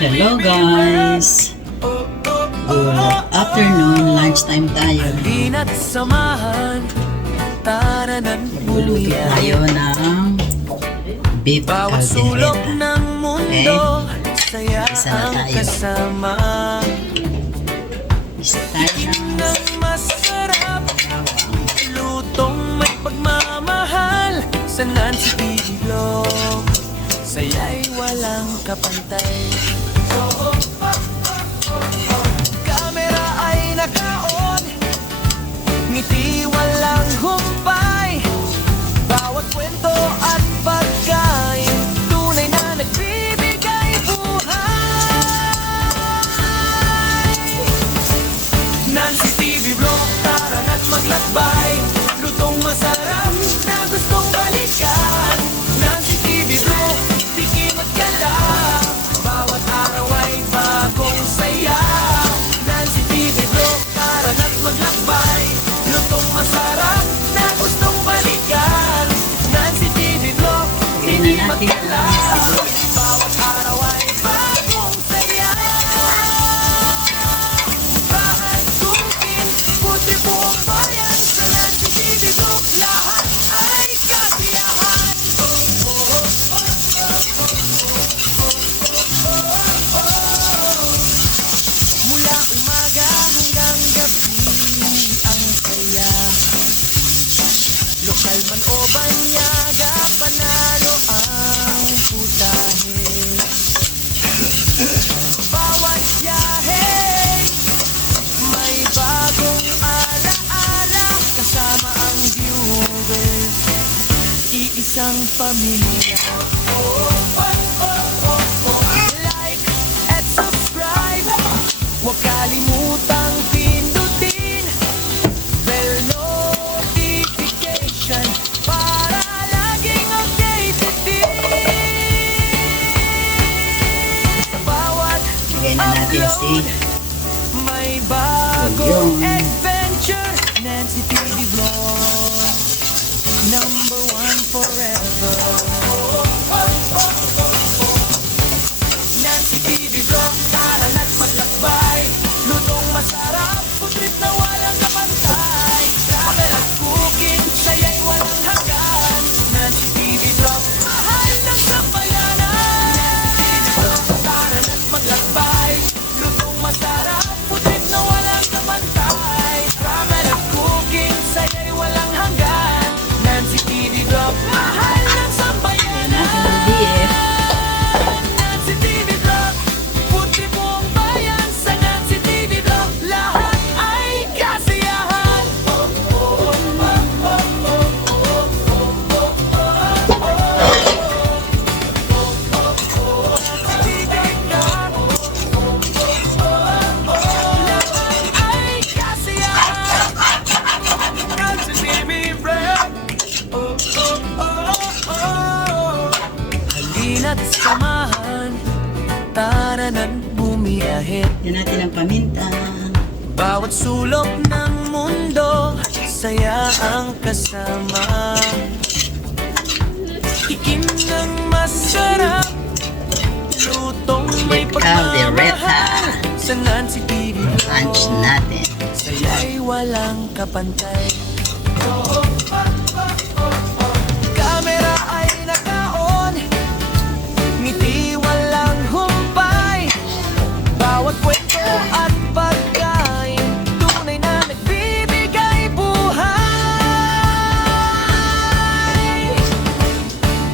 Hello guys! Good afternoon, lunchtime tayo. Magluluto tayo ng beef caldereta. Okay? Isa na tayo. Start ng lutong may pagmamahal sa Nancy Vlog. Saya'y walang kapantay. Kamera ay nakaon, ngiti walang humpay. Bawat kwento at pagkain, tunay na nagbibigay buhay. Nancy TV Vlog, tara na't maglakbay. Lutong masarap na gustong balikan. Nancy TV Vlog, tikim at gala. Bawat araw ay bagong saya. Nancy TV Vlog, tara na't maglakbay. Lutong masarap na gustong balikan. Nancy TV Vlog, tikim at gala. Bawat araw ay bagong saya. Bahay, cooking, puti buong bayan. Sa Nancy TV Vlog, lahat ay kasiyahan. Mula umaga hanggang gabi ang saya. Lokal man o banyaga, panalo ang putahe. Bawat biyahe may bagong alaala. Kasama ang viewers, iisang pamilya. Like at subscribe, huwag kalimutang pindutin bell notification para laging updated din. Sa bawat bigay na natin si upload, may bagong adventure. Nancy TV Vlog, number one forever. Nancy TV Vlog, tara na't maglakbay. Lutong masarap, food trip na walang kapantay. Travel at cooking, saya'y walang hanggan. Nancy TV Vlog, mahal ng sambayanan. Nancy TV Vlog, tara na't maglakbay. Lutong masarap, food trip na walang kapantay. Travel at cooking, saya'y walang hanggan. Nancy TV Vlog, mahal ng sambayanan. beef. Nancy TV Vlog, puti buong bayan. Sa Nancy TV Vlog, lahat ay kasiyahan. Lahat ay kasiyahan. Nancy TV Vlog, halina't samahan, tara na't bumiyahe. Yan natin ang paminta. Bawat sulok ng mundo, saya ang kasama. Ikim ng masarap, lutong may Beef caldereta. pagmamahal. Sa Nancy TV Lunch Vlog, natin. saya'y walang kapantay. Kamera ay nakaon, ngiti walang humpay. Bawat kwento at pagkain, tunay na nagbibigay buhay.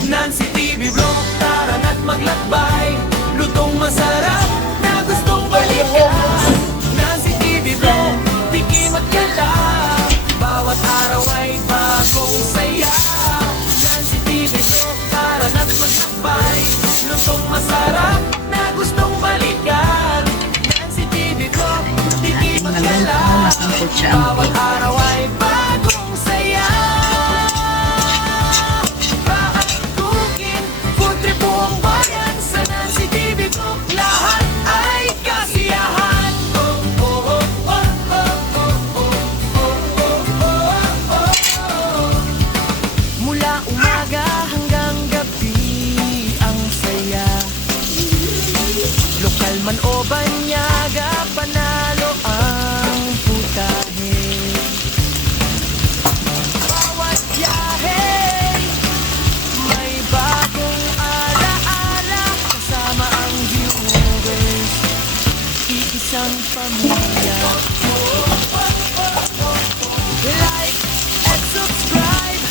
Nancy TV Vlog, tara na't maglakbay. Lutong masarap na gustong balikan. Nancy TV Vlog, tikim at gala. Bawat araw ay bagong saya. Nancy TV Vlog, tara na't maglakbay. Lutong masarap na gustong balikan. Nancy TV Vlog, tikim at gala. Masangkot siya ang Bawat beef. araw ay bagong saya. Bahay, cooking, food trip buong bayan. man o banyaga, panalo ang putahe. Bawat biyahe, may bagong alaala, kasama ang viewers, iisang pamilya. Like and subscribe,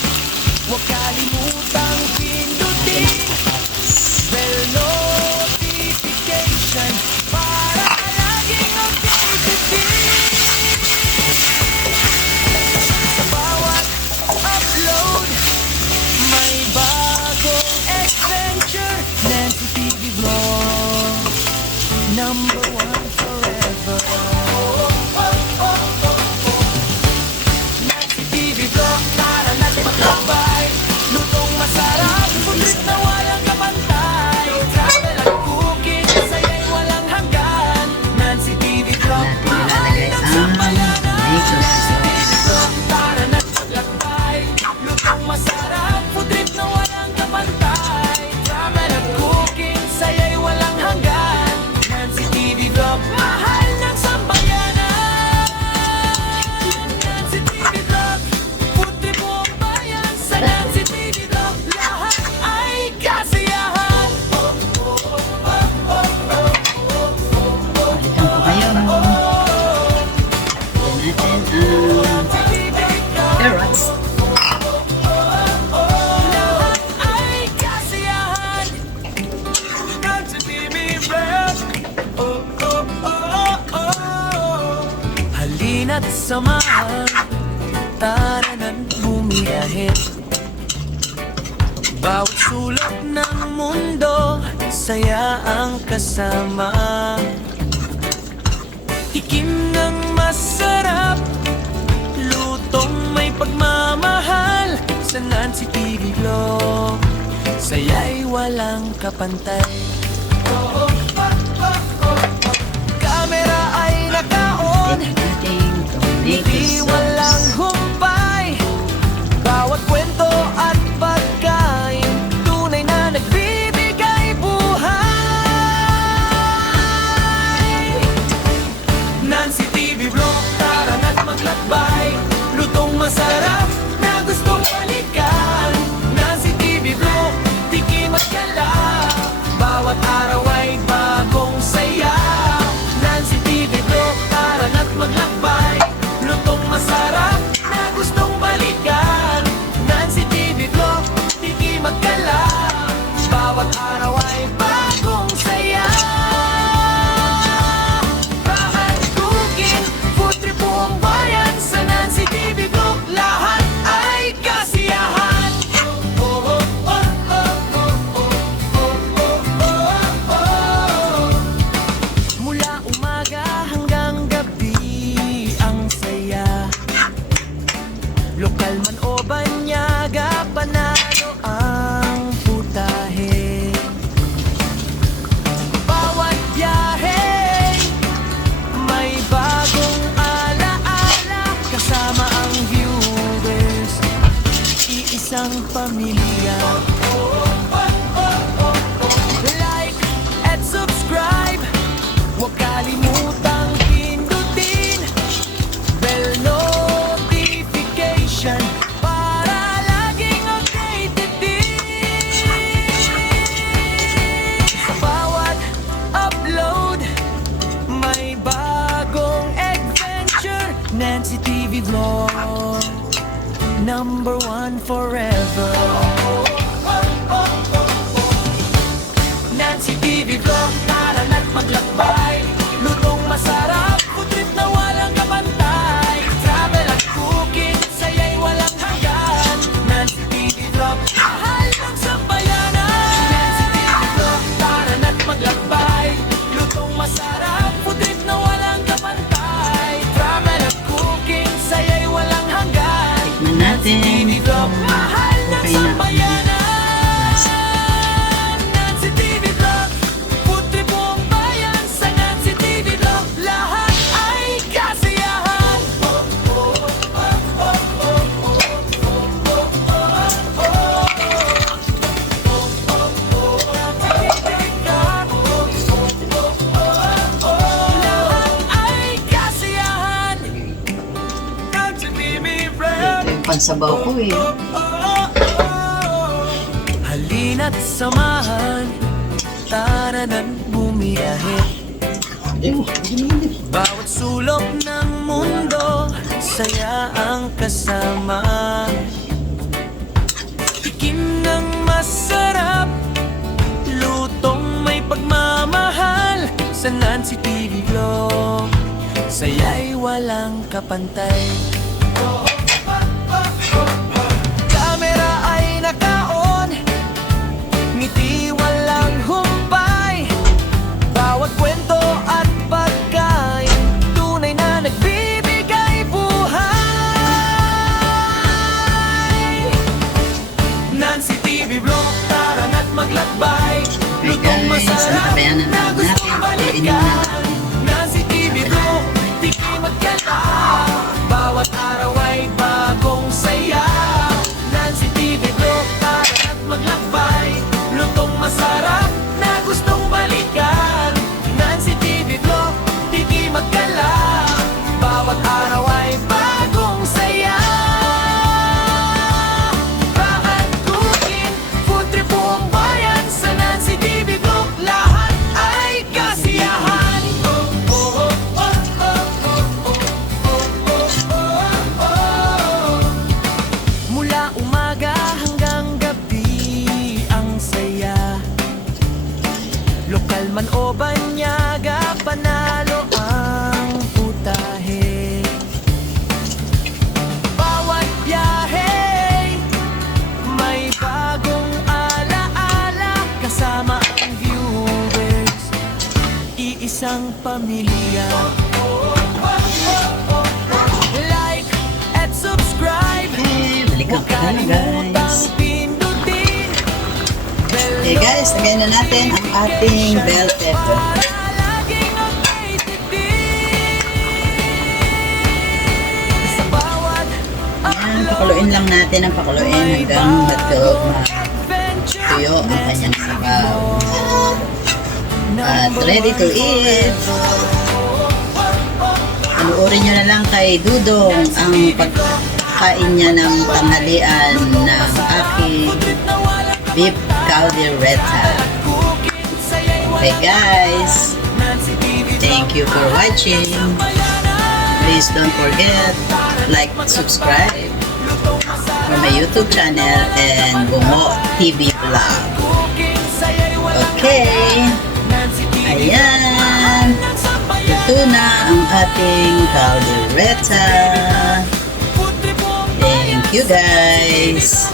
huwag kalimutang pindutin bell notification para laging updated din. Sa bawat upload, may bagong adventure. Nancy TV Vlog, number one forever. Nancy TV Vlog, tara na't maglakbay. Lutong masarap, pundit na walang kapantay. Travel at cooking, saya'y walang hanggan. Nancy TV Vlog, mahal ng sambayanan. Nancy TV Vlog, tara na't maglakbay. Lutong masarap, pundit na walang kapantay. Travel at cooking, saya'y walang hanggan. Nancy TV Vlog, mahal ng sambayanan. Nancy TV Vlog, puti buong bayan. Sa Nancy TV Vlog, lahat ay kasiyahan. Balikan po kayo. Tignan natin ang carrots. Lahat ay kasiyahan. Nancy TV Vlog, oh, oh, oh, oh. Halina't samahan, tara na't bumiyahe. Bawat sulok ng mundo, saya ang kasama. Tikim ng masarap, lutong may pagmamahal. Sa Nancy TV Vlog, saya'y walang kapantay. Kamera ay nakaon, Tignan natin hindi tomato walang sauce. humpay. Bawat kwento at pagkain, tunay na nagbibigay buhay. Nancy TV Vlog, tara na't maglakbay. Lutong masarap na gustong balikan. Nancy TV Vlog, tikim at gala. Bawat araw ay bagong saya. Nancy TV Vlog, tara na't maglakbay. Lutong masarap na gustong balikan. Nancy TV Vlog, tikim at gala. Bawat araw ay bagong saya. Bahay cooking, food trip buong bayan. Sa Nancy TV Vlog, lahat ay kasiyahan. Oh, oh, oh, oh, oh, oh, oh, oh, oh, oh. Mula umaga hanggang gabi ang saya. Lokal man o banyaga, panalo ang putahe. Bawat biyahe, may bagong alaala, kasama ang viewers, iisang pamilya. Like at subscribe, huwag kalimutang pindutin bell notification para laging updated din. Sa bawat upload, may bagong adventure. Nancy TV Vlog, number one forever. Nancy TV Vlog, tara na't maglakbay. Lutong masarap, food trip na walang kapantay. Travel at cooking, saya'y walang hanggan. Nancy TV Vlog, mahal ng sambayanan. Nancy TV Vlog, tara na't maglakbay. Lutong masarap, food trip na walang kapantay. Travel at cooking, saya'y walang hanggan. Tignan natin TV Vlog, mahal ng kung okay na. sambayanan. sabaw ko eh. Halina't samahan, tara na't bumiyahe. Bawat sulok ng mundo, saya ang kasama. Tikim ng masarap, lutong may pagmamahal. Sa Nancy TV Vlog, saya'y walang kapantay. Kamera ay nakaon, ngiti walang humpay. Bawat kwento at pagkain, tunay na nagbibigay buhay. Nancy TV Vlog, tara na't maglakbay. Okay guys, ang tabayan na natin. Pagkainin na natin. Nancy TV Vlog, tikim at gala. Bawat araw ay bagong saya. Nancy TV Vlog, tara na't maglakbay. Lutong masarap na gustong balikan. Nancy TV Vlog, tikim at gala. Bawat araw ay bagong saya. Bakat cooking, food trip buong bayan. Sa Nancy TV Vlog, lahat ay kasiyahan. Mula umaga hanggang gabi ang saya. Lokal man o banyaga, panalo ang putahe. Bawat biyahe may bagong alaala. Kasama ang viewers, iisang pamilya. Like at subscribe, Okay, balikan huwag ko na kalimutang guys. pindutin bell Okay guys, lagyan na natin ang ating bell pepper. para laging updated sa bawat Ayan, pakuluin lang natin ang pakuluin hanggang matuyo ang kanyang sabaw. At ready to eat. Panuorin nyo na lang kay Dudong ang pagkain niya ng tanghalian ng aking beef caldereta. Okay guys, thank you for watching. Please don't forget like, subscribe for my YouTube channel and Bungo TV Vlog. Okay, ayan, ito na ang ating caldereta. Thank you guys.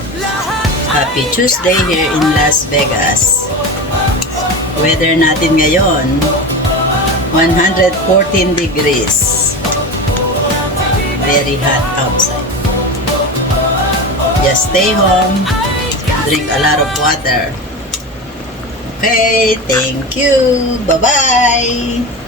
Happy Tuesday here in Las Vegas. Weather natin ngayon 114 degrees. Very hot outside. Just stay home. Drink a lot of water. Okay, thank you. Bye-bye.